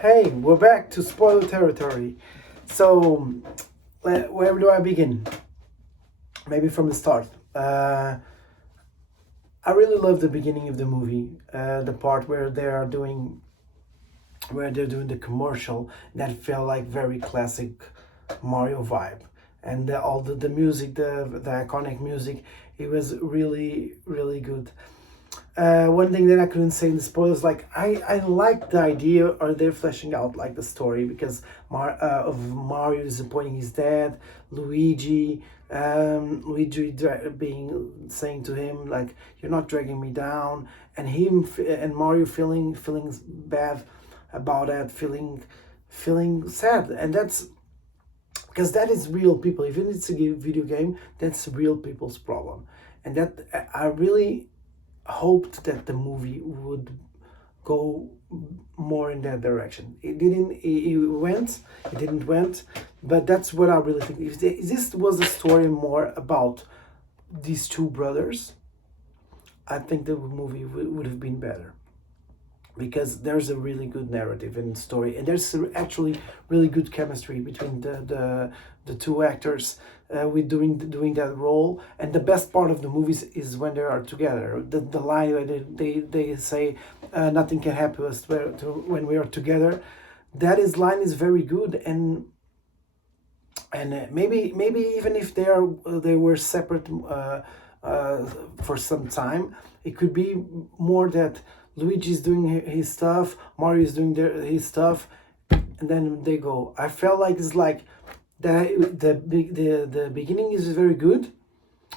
Hey, we're back to spoiler territory. So, where do I begin? Maybe from the start. I really love the beginning of the movie, the part where they're doing the commercial. That felt like very classic Mario vibe, and all the music, the iconic music, it was really good. One thing that I couldn't say in the spoilers, like I like the idea, or they're fleshing out like the story because of Mario disappointing his dad, Luigi, being saying to him like you're not dragging me down, and and Mario feeling bad about that, feeling sad, and that's because that is real people. Even if it's a video game, that's real people's problem, and that I really hoped that the movie would go more in that direction. It didn't. It went. It didn't went. But that's what I really think. If this was a story more about these two brothers, I think the movie would have been better because there's a really good narrative and story, and there's actually really good chemistry between the two actors with doing that role. And the best part of the movies is when they are together. The line where they say nothing can happen us when we are together. That is line is very good, and maybe even if they were separate for some time, it could be more that Luigi's doing his stuff, Mario's doing his stuff, and then they go. I felt like it's like the beginning is very good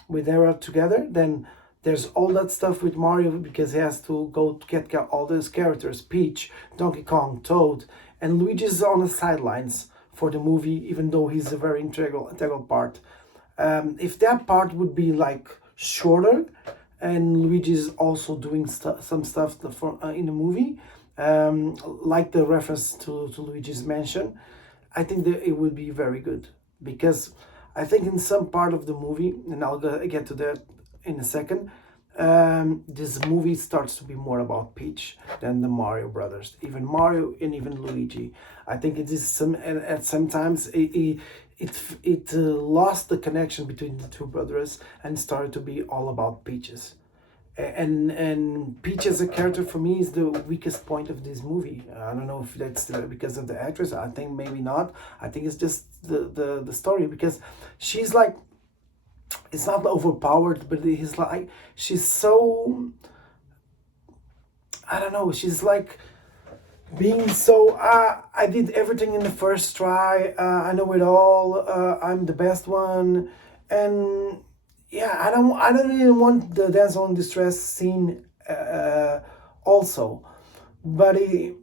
with they are together. Then there's all that stuff with Mario because he has to go to get all those characters: Peach, Donkey Kong, Toad, and Luigi's on the sidelines for the movie, even though he's a very integral part. If that part would be like shorter, and Luigi's also doing some stuff in the movie, like the reference to Luigi's Mansion, I think that it would be very good because I think in some part of the movie, and I'll get to that in a second, this movie starts to be more about Peach than the Mario brothers, even Mario and even Luigi. I think it is at sometimes it lost the connection between the two brothers and started to be all about Peaches. And Peach as a character for me is the weakest point of this movie. I don't know if that's because of the actress. I think maybe not. I think it's just the story because she's like it's not overpowered, but he's like she's so I don't know. She's like being so I did everything in the first try. I know it all. I'm the best one, and yeah, I don't even want the damsel in distress scene also, but I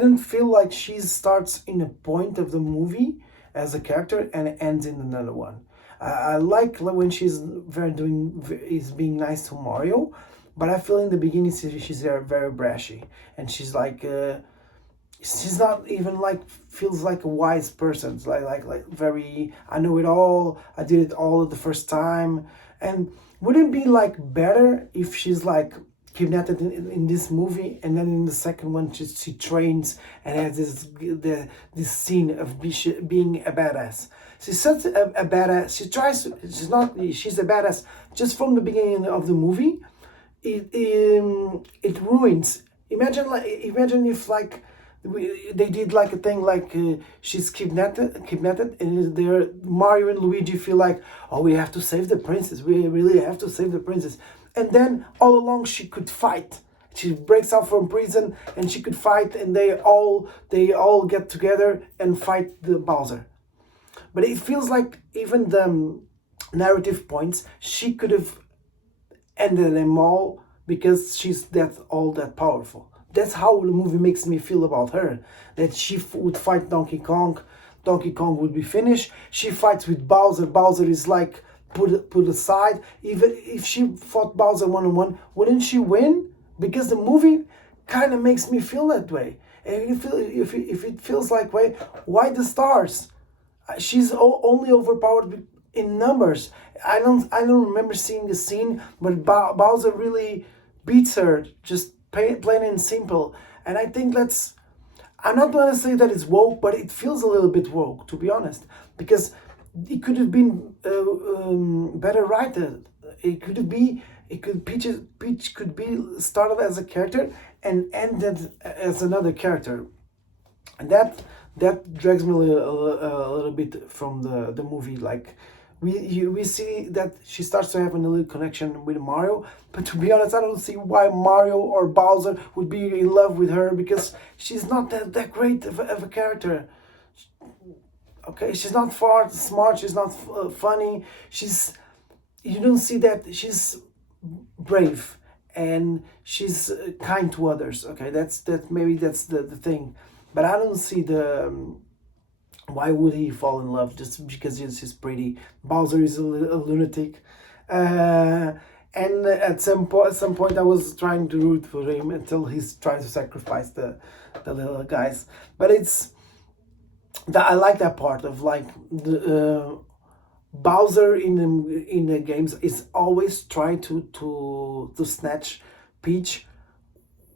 don't feel like she starts in a point of the movie as a character and ends in another one. I like when she's is being nice to Mario, but I feel in the beginning she's very brashy, and she's not even like feels like a wise person. It's like very I know it all. I did it all the first time, and wouldn't it be like better if she's like kidnapped in this movie, and then in the second one she trains and has this scene of being a badass. She's such a badass. She tries to. She's not. She's a badass just from the beginning of the movie. It ruins. Imagine if like they did like a thing like she's kidnapped, and there Mario and Luigi feel like, oh, we have to save the princess. We really have to save the princess. And then all along she could fight. She breaks out from prison and she could fight, and they all get together and fight the Bowser. But it feels like even the narrative points she could have ended them all because she's that powerful. That's how the movie makes me feel about her. That she would fight Donkey Kong, Donkey Kong would be finished. She fights with Bowser. Bowser is like put aside. Even if she fought Bowser one on one, wouldn't she win? Because the movie kind of makes me feel that way. And if it feels like way, why the stars? She's only overpowered in numbers. I don't remember seeing the scene, but Bowser really beats her just plain and simple. And I think that's, I'm not gonna say that it's woke, but it feels a little bit woke, to be honest, because it could have been better written. It could be, Peach could be started as a character and ended as another character, and that drags me a little bit from the movie. Like we see that she starts to have a little connection with Mario, but to be honest, I don't see why Mario or Bowser would be in love with her, because she's not that great of a character. Okay, she's not far smart. She's not funny. She's, you don't see that she's brave and she's kind to others. Okay, maybe that's the thing, but I don't see the. Why would he fall in love just because she's pretty? Bowser is a lunatic, and at some point I was trying to root for him until he's trying to sacrifice the little guys. But it's that I like that part of like the Bowser in the games is always trying to snatch Peach.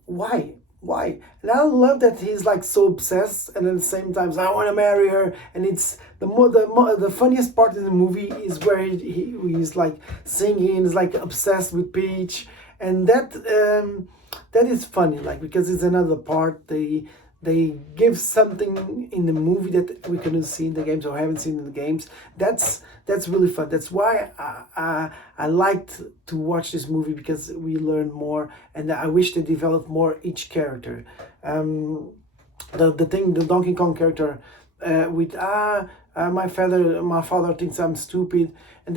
Why? Why? And I love that he's like so obsessed, and at the same time, I want to marry her. And it's the funniest part in the movie is where he's like singing, he's like obsessed with Peach, and that is funny, like, because it's another part. They give something in the movie that we couldn't see in the games or haven't seen in the games. That's really fun. That's why I liked to watch this movie, because we learn more, and I wish they developed more each character. The Donkey Kong character with my father thinks I'm stupid, and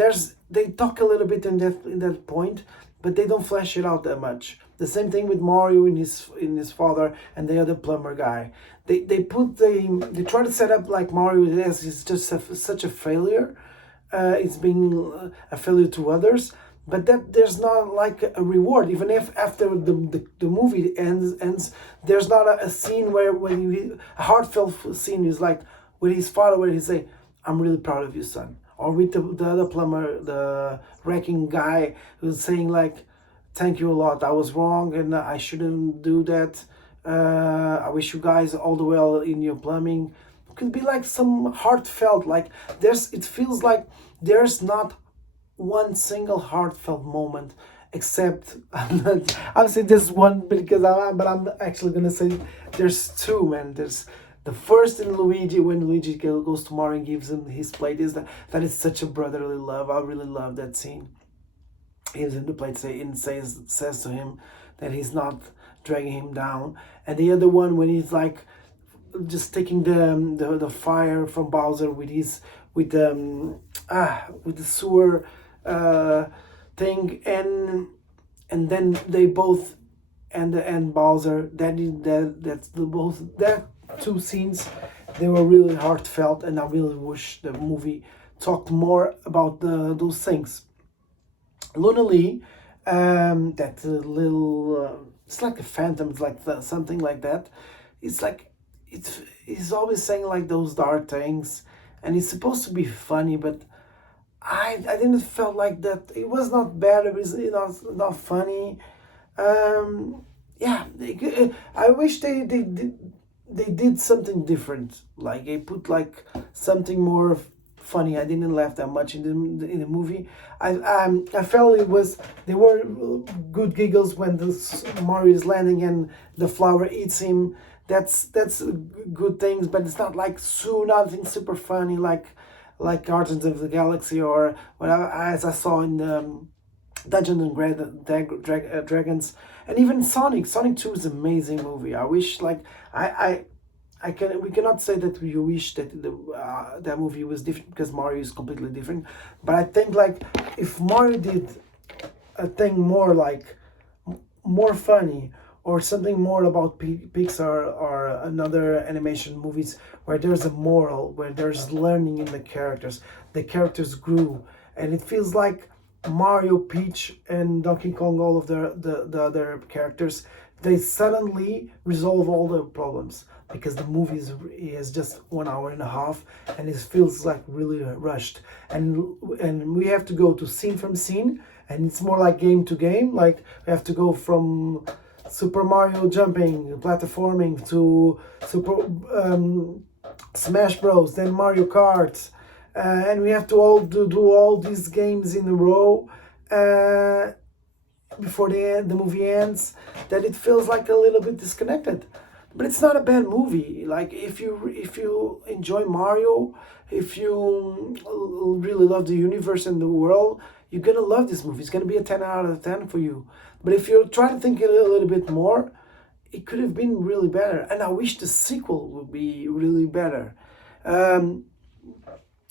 they talk a little bit in that point, but they don't flesh it out that much. The same thing with Mario in his father and the other plumber guy. They try to set up like Mario as he's just such a failure. It's being a failure to others, but that there's not like a reward. Even if after the movie ends, there's not a scene where a heartfelt scene is like with his father where he say, "I'm really proud of you, son," or with the other plumber, the wrecking guy, who's saying like, "Thank you a lot. I was wrong and I shouldn't do that. I wish you guys all the well in your plumbing." It could be like some heartfelt, like it feels like there's not one single heartfelt moment, except I'm saying this one because but I'm actually gonna say there's two, man. There's the first in Luigi, when Luigi goes to Mario and gives him his plate. That is such a brotherly love. I really love that scene. Gives him the plate, and says to him that he's not dragging him down. And the other one, when he's like just taking the fire from Bowser with the sewer thing, and then they both and Bowser. That's both that two scenes. They were really heartfelt, and I really wish the movie talked more about those things. Luna Lee, that little, it's like a phantom, it's like something like that. It's like, he's always saying like those dark things, and it's supposed to be funny, but I didn't felt like that. It was not bad. It was not funny. Yeah, I wish they did something different. Like they put like something more funny. I didn't laugh that much in the movie. I felt there were good giggles when Mario is landing and the flower eats him. That's good things, but it's not like nothing super funny like Guardians of the Galaxy or whatever, as I saw in Dungeons and Dragons, and even Sonic. Sonic 2 is an amazing movie. I wish like we cannot say that we wish that that movie was different, because Mario is completely different. But I think like if Mario did a thing more like more funny, or something more about Pixar or another animation movies where there's a moral, where there's learning in the characters grew, and it feels like Mario, Peach, and Donkey Kong, all of the other characters, they suddenly resolve all the problems, because the movie is just 1 hour and a half, and it feels like really rushed, and we have to go to scene from scene, and it's more like game to game. Like we have to go from Super Mario jumping, platforming, to Super Smash Bros, then Mario Kart, and we have to do all these games in a row uh, before the movie ends, that it feels like a little bit disconnected. But it's not a bad movie. Like if you enjoy Mario, if you really love the universe and the world, you're gonna love this movie. It's gonna be a 10 out of 10 for you. But if you're trying to think a little bit more, it could have been really better. And I wish the sequel would be really better. Um,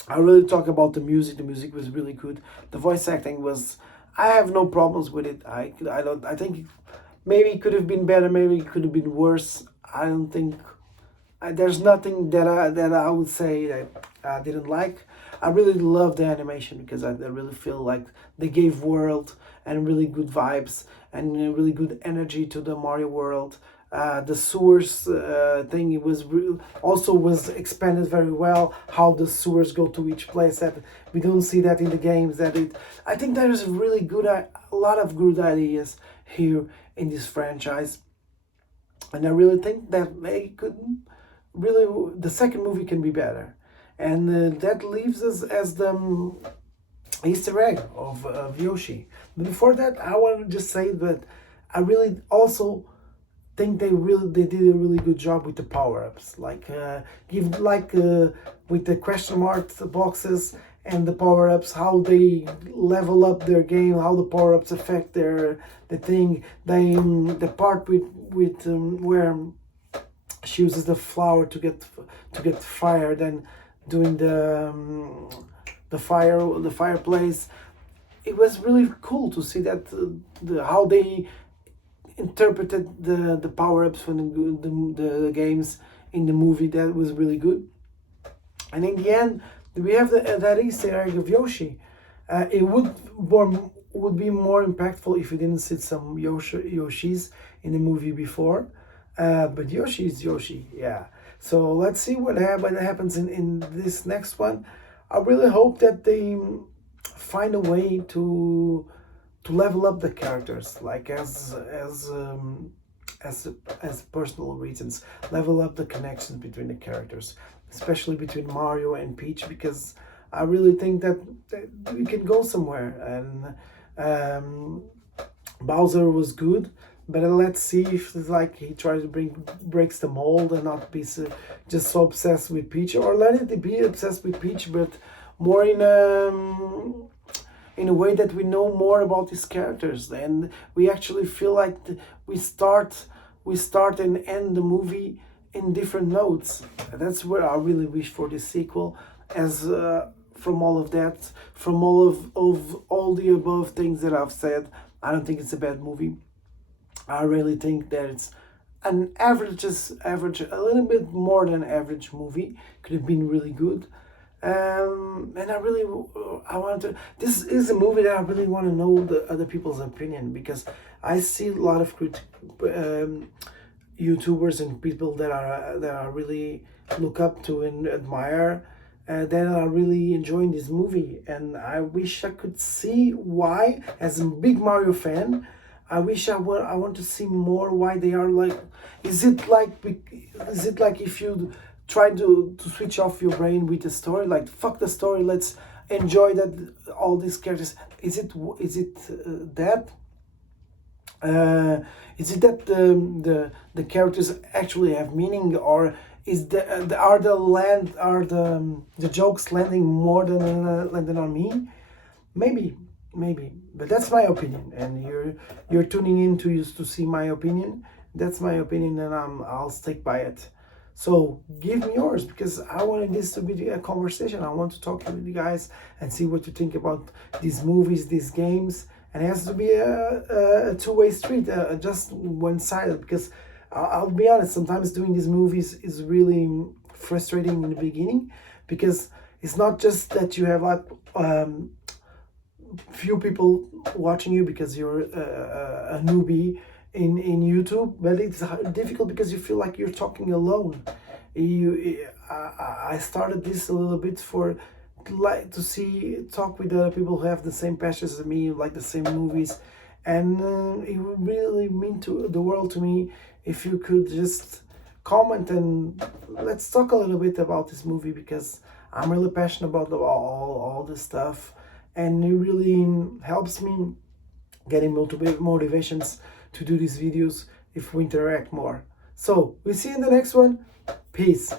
I really talk about the music. The music was really good. The voice acting was. I have no problems with it. I don't. I think maybe it could have been better. Maybe it could have been worse. I don't think. There's nothing that I would say that I didn't like. I really love the animation because I really feel like they gave world and really good vibes and really good energy to the Mario world. The sewers thing, it was also was expanded very well. How the sewers go to each place, that we don't see that in the games. That it, I think there is really good a lot of good ideas here in this franchise, and I really think that they could really, the second movie can be better, and that leaves us as the Easter egg of Yoshi. But before that, I want to just say that I really also think they did a really good job with the power ups. Like give like with the question mark boxes and the power ups, how they level up their game, how the power ups affect the thing. They the part with where she uses the flower to get fire, then doing the fireplace. It was really cool to see that how they interpreted the power ups from the games in the movie. That was really good. And in the end, we have that Easter egg of Yoshi. It would be more impactful if we didn't see some Yoshis in the movie before. But Yoshi is Yoshi, yeah. So let's see what happens in this next one. I really hope that they find a way to level up the characters, like as personal reasons, level up the connections between the characters, especially between Mario and Peach, because I really think that we can go somewhere. And Bowser was good, but let's see if it's like he tries to breaks the mold and not be just so obsessed with Peach, or let it be obsessed with Peach, but more in a way that we know more about these characters, and we actually feel like we start and end the movie in different notes. That's where I really wish for this sequel. As from all of that, from all the above things that I've said, I don't think it's a bad movie. I really think that it's an average, a little bit more than average movie. Could have been really good. And I want to. This is a movie that I really want to know the other people's opinion, because I see a lot of YouTubers and people that I really look up to and admire, that are really enjoying this movie, and I wish I could see why. As a big Mario fan, I wish I want to see more why they are like. Is it like if you try to switch off your brain with the story, like fuck the story, let's enjoy that all these characters? Is it that? Is it that the characters actually have meaning, or is are the jokes landing more than on me? Maybe, but that's my opinion, and you're tuning in to see my opinion. That's my opinion, and I'll stick by it. So give me yours, because I wanted this to be a conversation. I want to talk with you guys and see what you think about these movies, these games, and it has to be a two-way street, just one-sided. Because I'll be honest, sometimes doing these movies is really frustrating in the beginning, because it's not just that you have like few people watching you because you're a newbie in YouTube, but it's difficult because you feel like you're talking alone. I started this a little bit for like to talk with other people who have the same passions as me, like the same movies, and it would really mean to the world to me if you could just comment and let's talk a little bit about this movie, because I'm really passionate about all this stuff, and it really helps me getting motivations to do these videos if we interact more. So we'll see you in the next one. Peace.